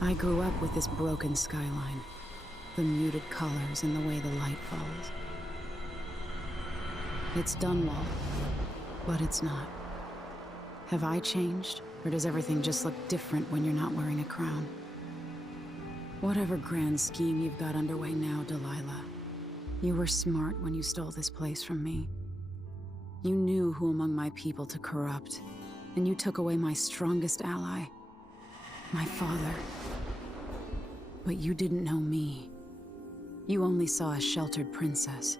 I grew up with this broken skyline. The muted colors and the way the light falls. It's Dunwall, but it's not. Have I changed, or does everything just look different when you're not wearing a crown? Whatever grand scheme you've got underway now, Delilah, you were smart when you stole this place from me. You knew who among my people to corrupt, and you took away my strongest ally, my father. But you didn't know me. You only saw a sheltered princess.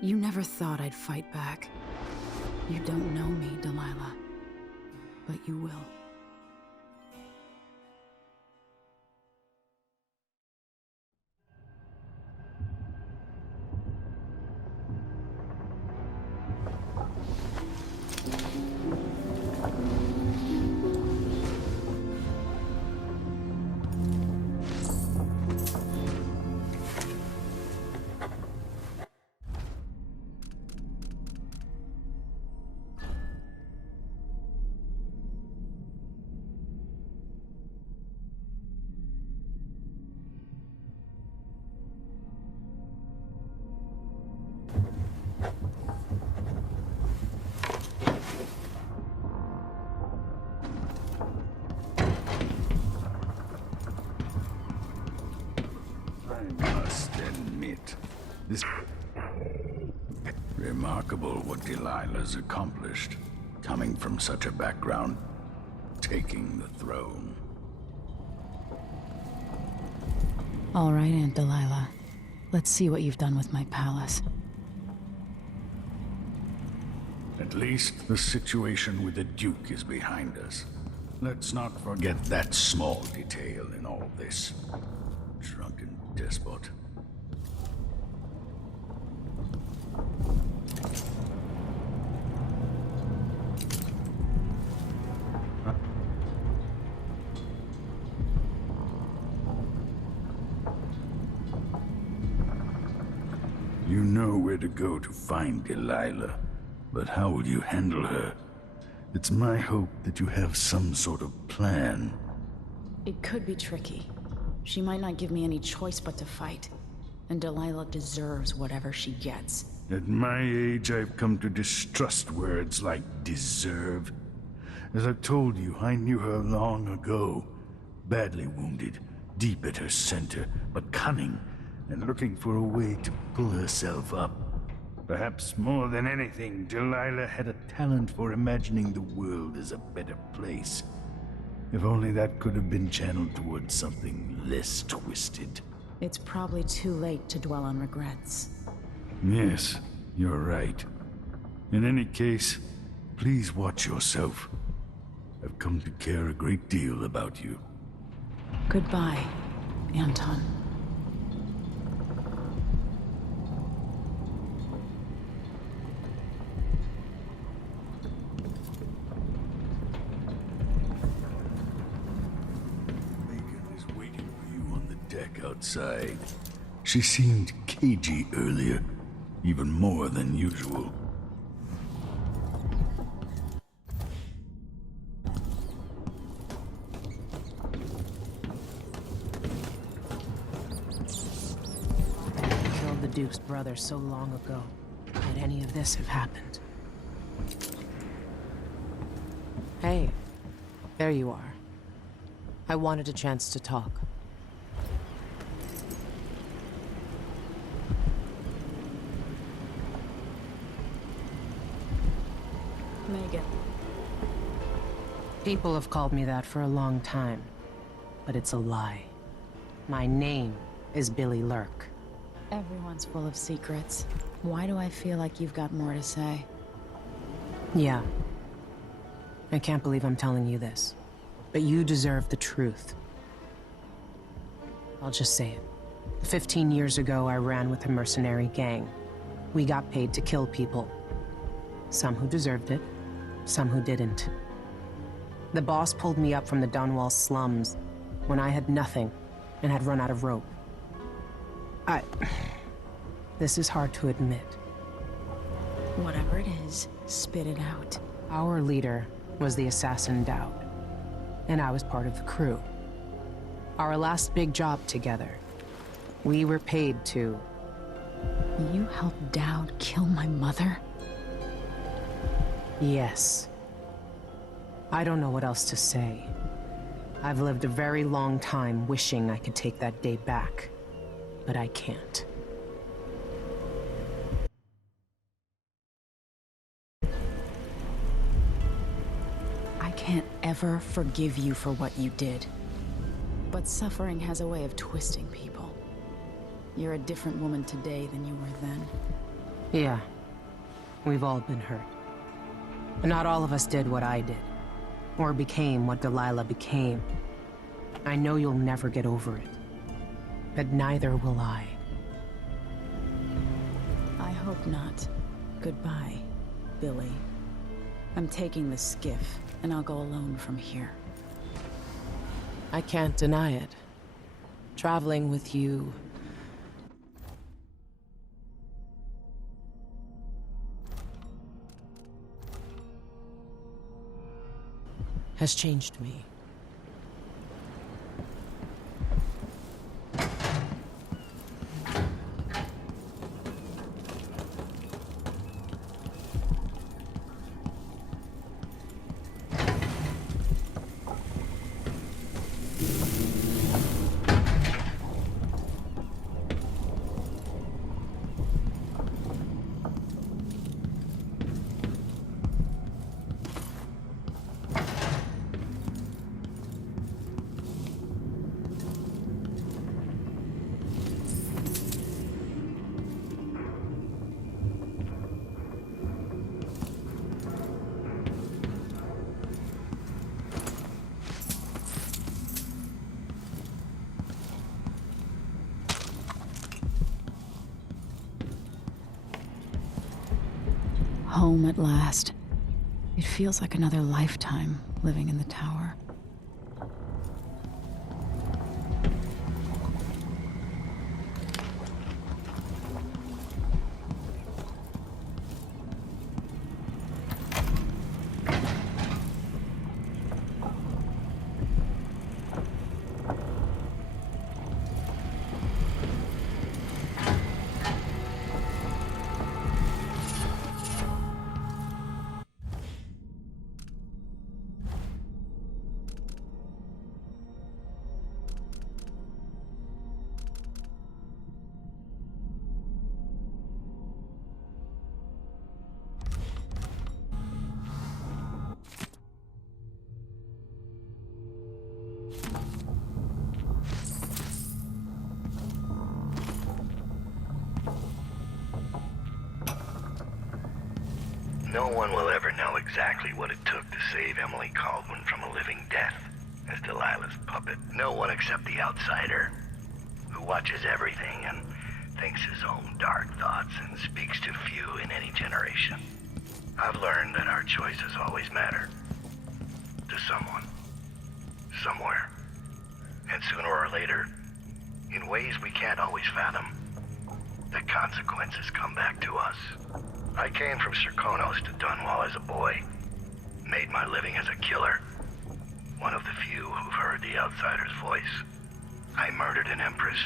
You never thought I'd fight back. You don't know me, Delilah, but you will. This remarkable what Delilah's accomplished, coming from such a background, taking the throne. All right, Aunt Delilah. Let's see what you've done with my palace. At least the situation with the Duke is behind us. Let's not forget that small detail in all this. Drunken despot. You know where to go to find Delilah, but how will you handle her? It's my hope that you have some sort of plan. It could be tricky. She might not give me any choice but to fight. And Delilah deserves whatever she gets. At my age, I've come to distrust words like deserve. As I've told you, I knew her long ago. Badly wounded, deep at her center, but cunning, and looking for a way to pull herself up. Perhaps more than anything, Delilah had a talent for imagining the world as a better place. If only that could have been channeled towards something less twisted. It's probably too late to dwell on regrets. Yes, you're right. In any case, please watch yourself. I've come to care a great deal about you. Goodbye, Anton. Outside. She seemed cagey earlier, even more than usual. I killed the Duke's brother so long ago. Could any of this have happened? Hey, there you are. I wanted a chance to talk. Megan. People have called me that for a long time, but it's a lie. My name is Billy Lurk. Everyone's full of secrets. Why do I feel like you've got more to say? Yeah. I can't believe I'm telling you this, but you deserve the truth. I'll just say it. 15 years ago, I ran with a mercenary gang. We got paid to kill people. Some who deserved it, some who didn't. The boss pulled me up from the Dunwall slums when I had nothing and had run out of rope. This is hard to admit. Whatever it is, spit it out. Our leader was the assassin Dowd, and I was part of the crew. Our last big job together. We were paid to... You helped Dowd kill my mother? Yes. I don't know what else to say. I've lived a very long time wishing I could take that day back, but I can't. I can't ever forgive you for what you did. But suffering has a way of twisting people. You're a different woman today than you were then. Yeah. We've all been hurt. But not all of us did what I did. Or became what Delilah became. I know you'll never get over it. But neither will I. I hope not. Goodbye, Billy. I'm taking the skiff, and I'll go alone from here. I can't deny it. Traveling with you... has changed me. Home at last. It feels like another lifetime living in the tower. No one will ever know exactly what it took to save Emily Caldwin from a living death as Delilah's puppet. No one except the outsider, who watches everything and thinks his own dark thoughts and speaks to few in any generation. I've learned that our choices always matter. To someone. Somewhere. And sooner or later, in ways we can't always fathom, the consequences come back to us. I came from Serkonos to Dunwall as a boy. Made my living as a killer. One of the few who've heard the outsider's voice. I murdered an Empress,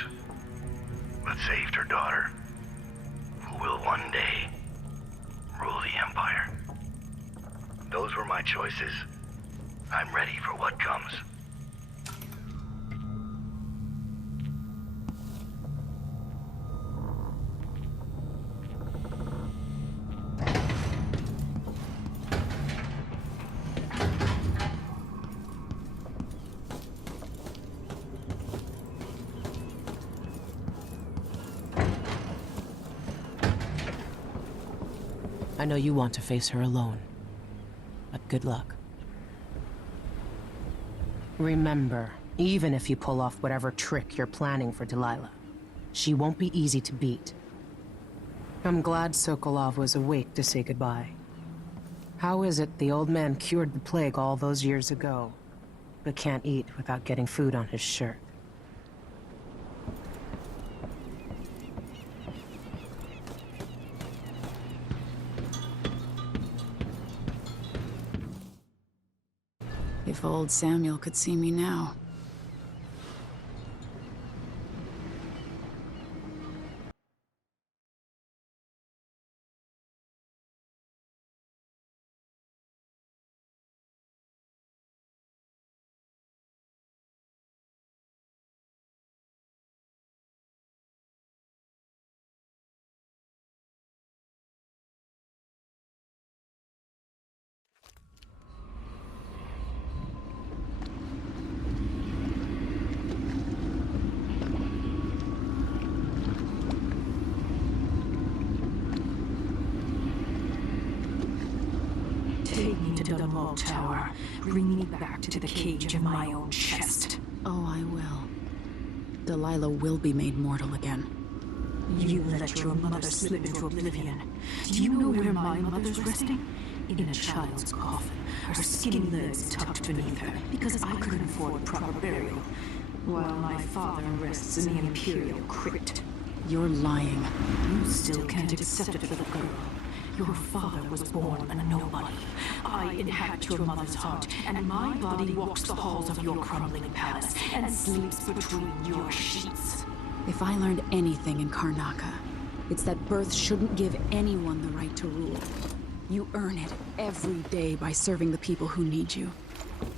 but saved her daughter, who will one day rule the Empire. Those were my choices. I'm ready for what comes. I know you want to face her alone, but good luck. Remember, even if you pull off whatever trick you're planning for Delilah, she won't be easy to beat. I'm glad Sokolov was awake to say goodbye. How is it the old man cured the plague all those years ago, but can't eat without getting food on his shirt? If old Samuel could see me now. Take me to the Mold Tower. Bring me back to the cage of my own chest. Oh, I will. Delilah will be made mortal again. You let your mother slip into oblivion. Do you know where my mother's resting? In a child's coffin, her skinny legs tucked beneath her, because I couldn't afford proper burial, while my father rests in the Imperial crypt. You're lying. You still can't accept it for the girl. Your father was born a nobody. I inhabit your mother's heart, and my body walks the halls of your crumbling palace and sleeps between your sheets. If I learned anything in Karnaca, it's that birth shouldn't give anyone the right to rule. You earn it every day by serving the people who need you.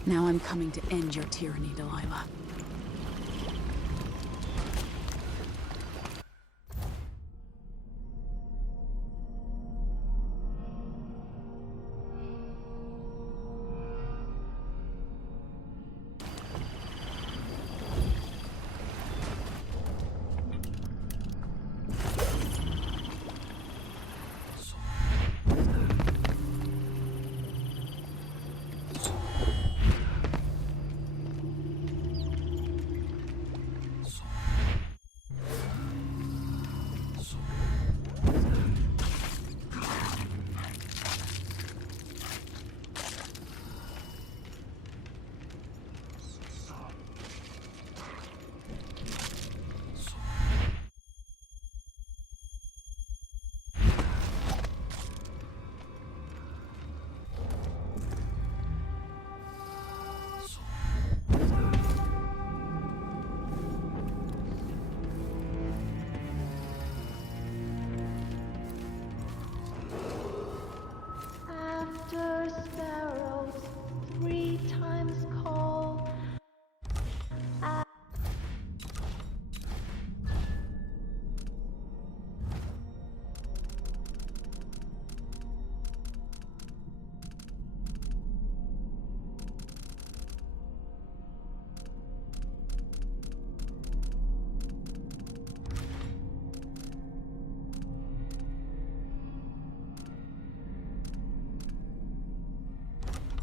Now I'm coming to end your tyranny, Delilah. After sparrows 3 times call.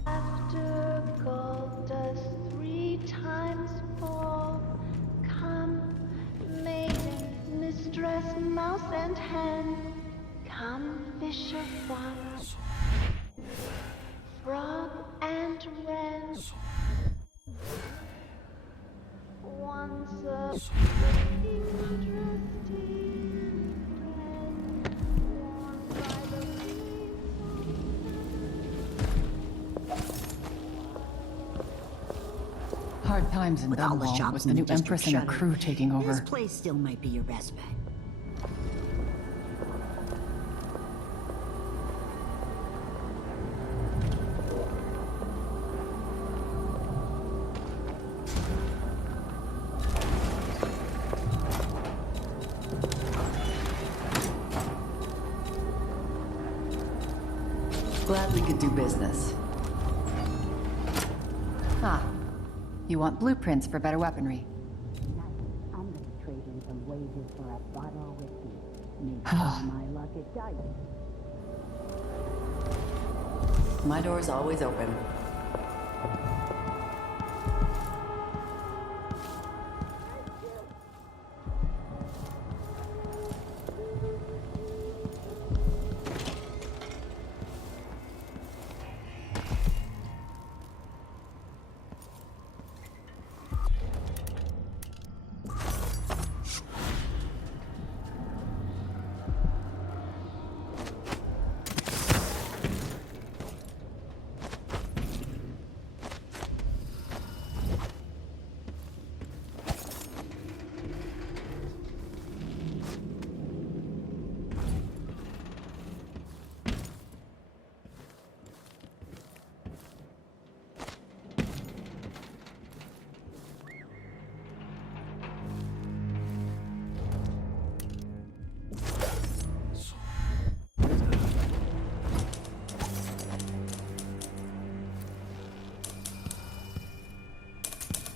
After gold dust 3 times fall, come, maiden, mistress, mouse and hen, come, fish of water, frog and wren. Once a pretty, trusty friend, worn by the Hard times in With all the Dunwall shops with in the the new district Empress and her shuttered, crew taking over. This place still might be your best bet. Glad we could do business. Ah, you want blueprints for better weaponry. I'm gonna trade in some wages for a bottle of whiskey. Maybe my luck at dice. My door's always open.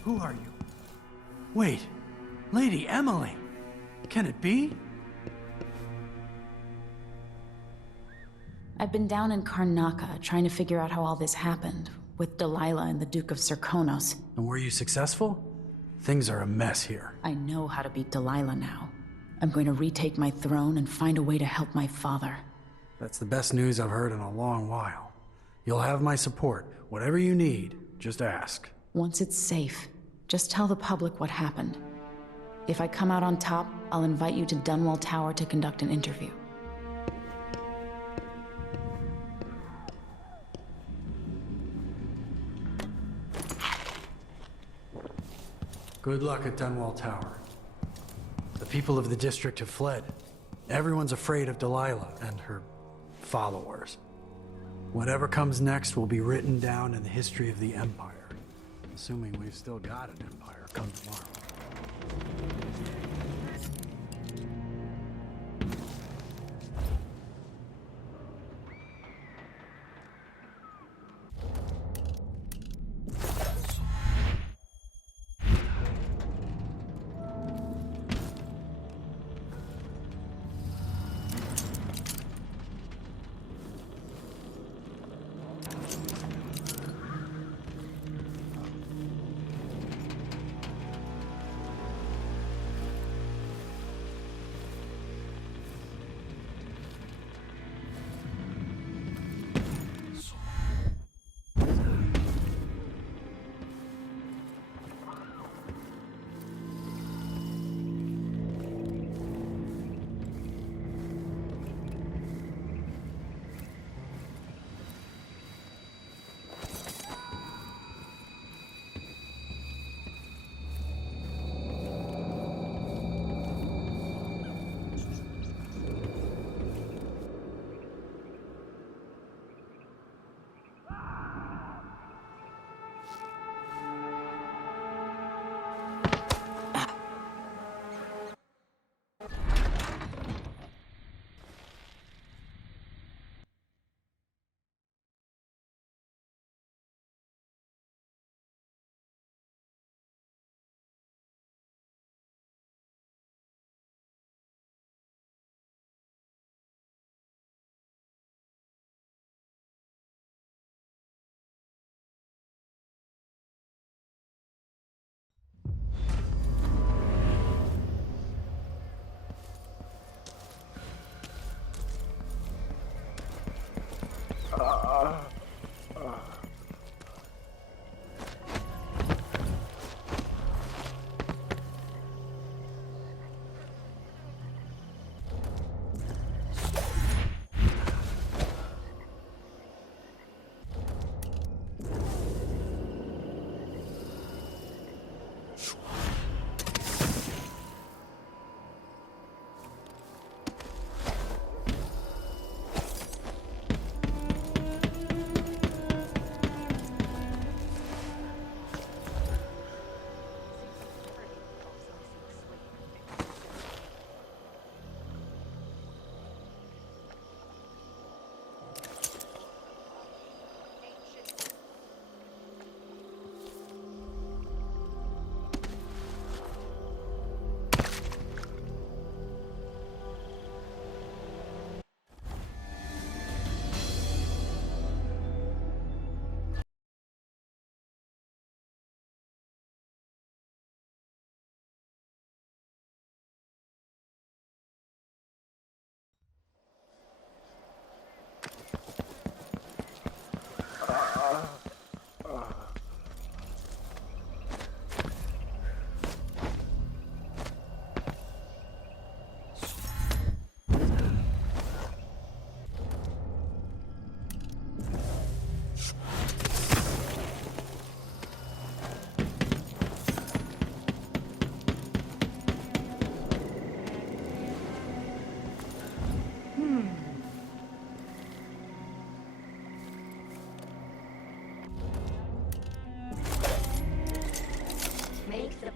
Who are you? Wait, Lady Emily! Can it be? I've been down in Karnaca trying to figure out how all this happened, with Delilah and the Duke of Serkonos. And were you successful? Things are a mess here. I know how to beat Delilah now. I'm going to retake my throne and find a way to help my father. That's the best news I've heard in a long while. You'll have my support. Whatever you need, just ask. Once it's safe, just tell the public what happened. If I come out on top, I'll invite you to Dunwall Tower to conduct an interview. Good luck at Dunwall Tower. The people of the district have fled. Everyone's afraid of Delilah and her followers. Whatever comes next will be written down in the history of the Empire. Assuming we've still got an empire come tomorrow.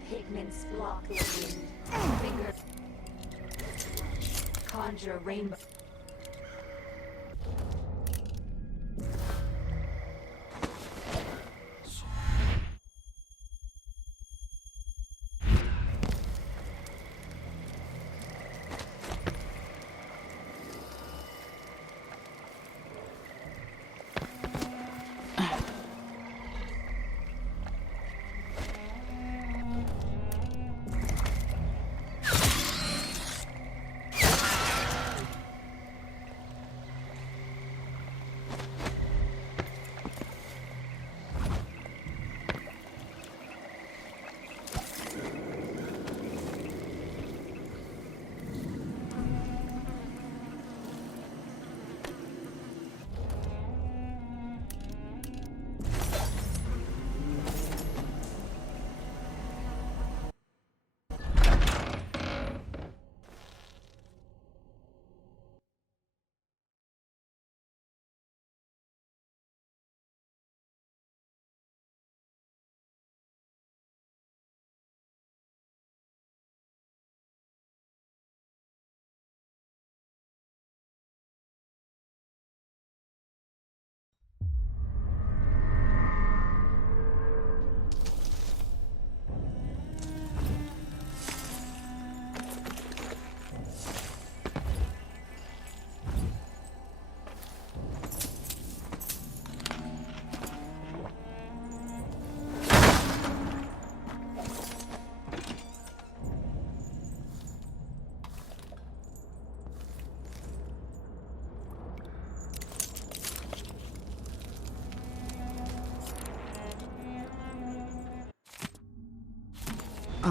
Pigments block the wind. Finger. Conjure rainbow.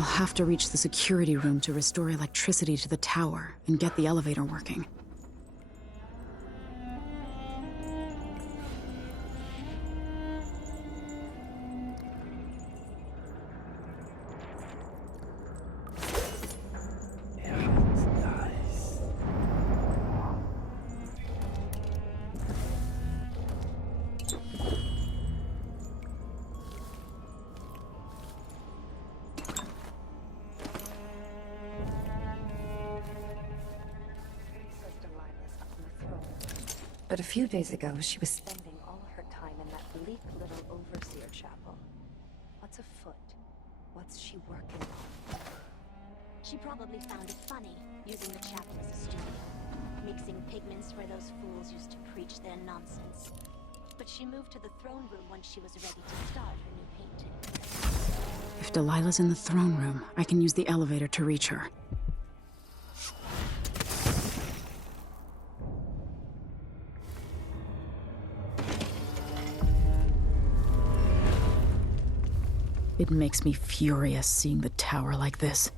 I'll have to reach the security room to restore electricity to the tower and get the elevator working. But a few days ago, she was spending all her time in that bleak little overseer chapel. What's afoot? What's she working on? She probably found it funny, using the chapel as a studio. Mixing pigments where those fools used to preach their nonsense. But she moved to the throne room when she was ready to start her new painting. If Delilah's in the throne room, I can use the elevator to reach her. It makes me furious seeing the tower like this.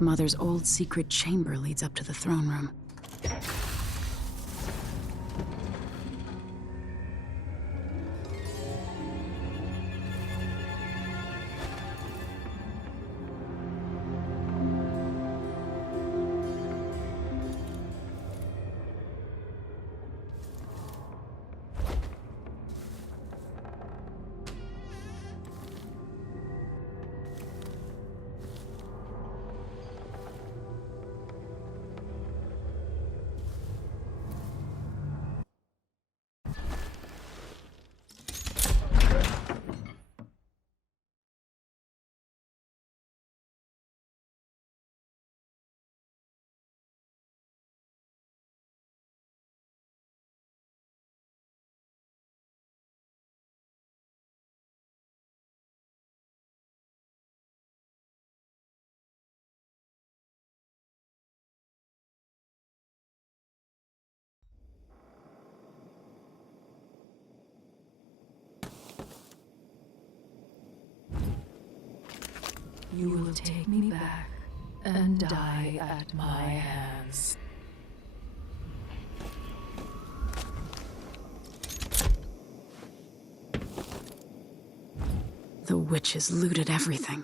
Mother's old secret chamber leads up to the throne room. You will take me back and die at my hands. witches looted everything.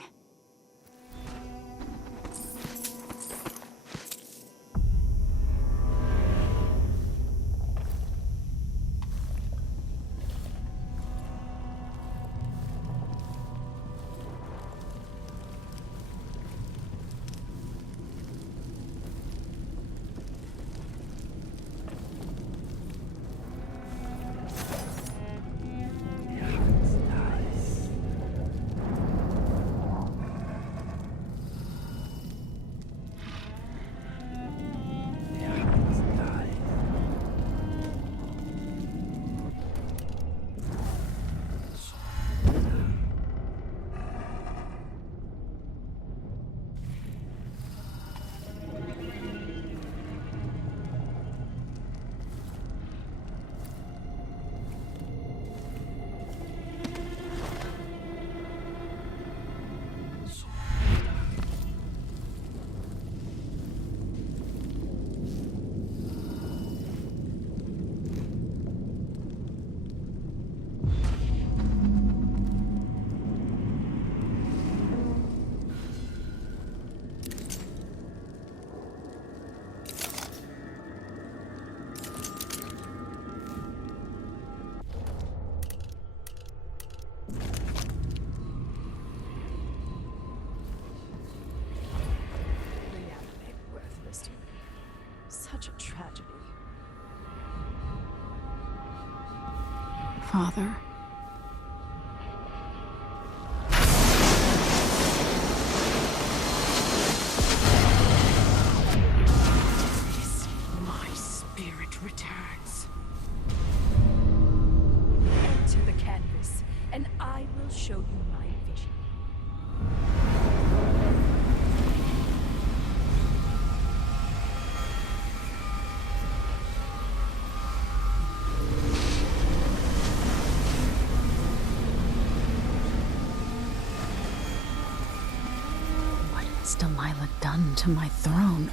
Such a tragedy. Father. My spirit returns. Enter the canvas, and I will show you my vision. What has Delilah done to my throne?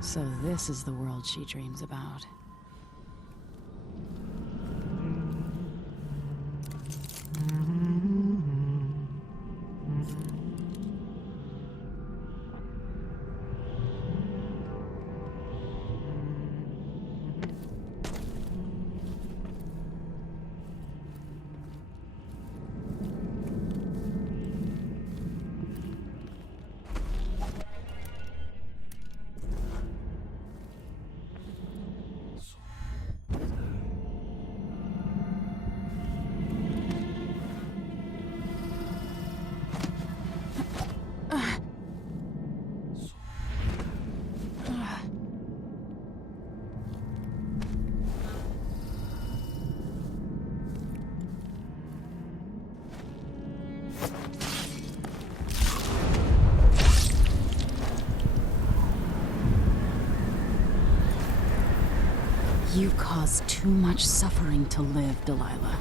So this is the world she dreams about. You've caused too much suffering to live, Delilah.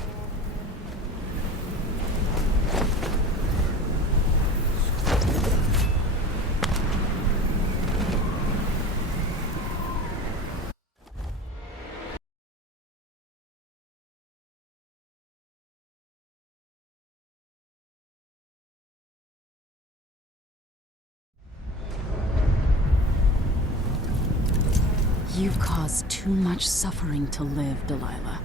You've caused too much suffering to live, Delilah.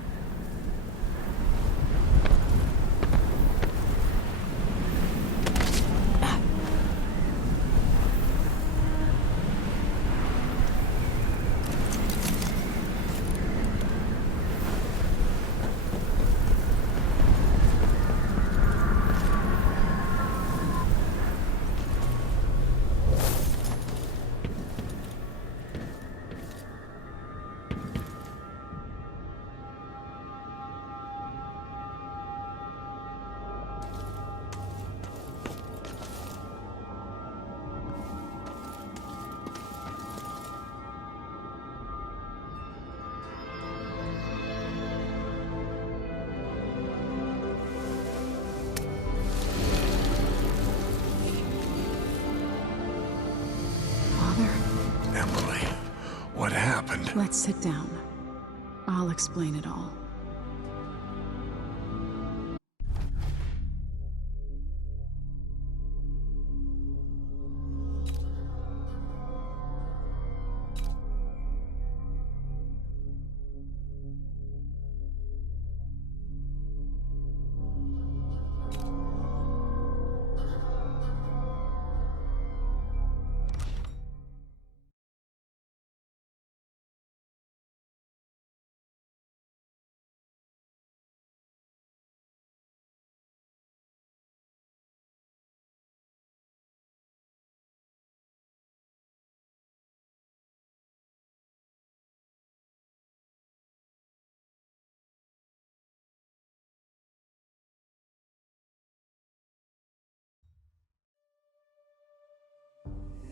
Emily, what happened? Let's sit down. I'll explain it all.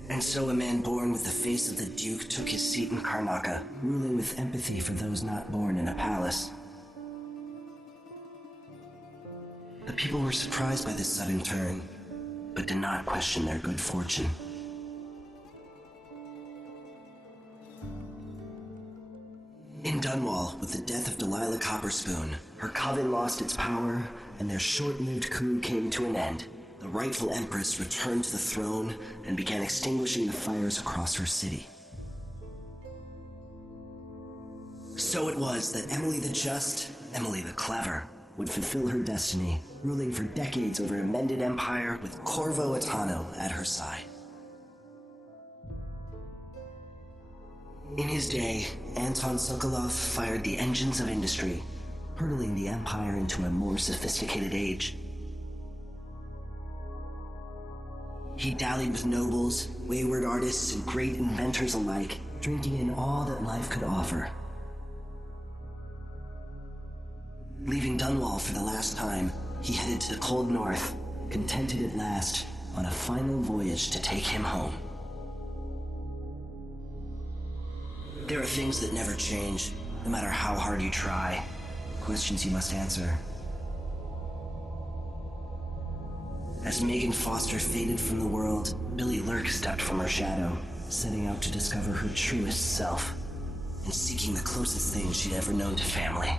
And so a man born with the face of the Duke took his seat in Karnaca, ruling with empathy for those not born in a palace. The people were surprised by this sudden turn, but did not question their good fortune. In Dunwall, with the death of Delilah Copperspoon, her coven lost its power, and their short-lived coup came to an end. The rightful Empress returned to the throne and began extinguishing the fires across her city. So it was that Emily the Just, Emily the Clever, would fulfill her destiny, ruling for decades over a mended empire with Corvo Attano at her side. In his day, Anton Sokolov fired the engines of industry, hurtling the empire into a more sophisticated age. He dallied with nobles, wayward artists, and great inventors alike, drinking in all that life could offer. Leaving Dunwall for the last time, he headed to the cold north, contented at last on a final voyage to take him home. There are things that never change, no matter how hard you try. Questions you must answer. As Megan Foster faded from the world, Billy Lurk stepped from her shadow, setting out to discover her truest self, and seeking the closest thing she'd ever known to family.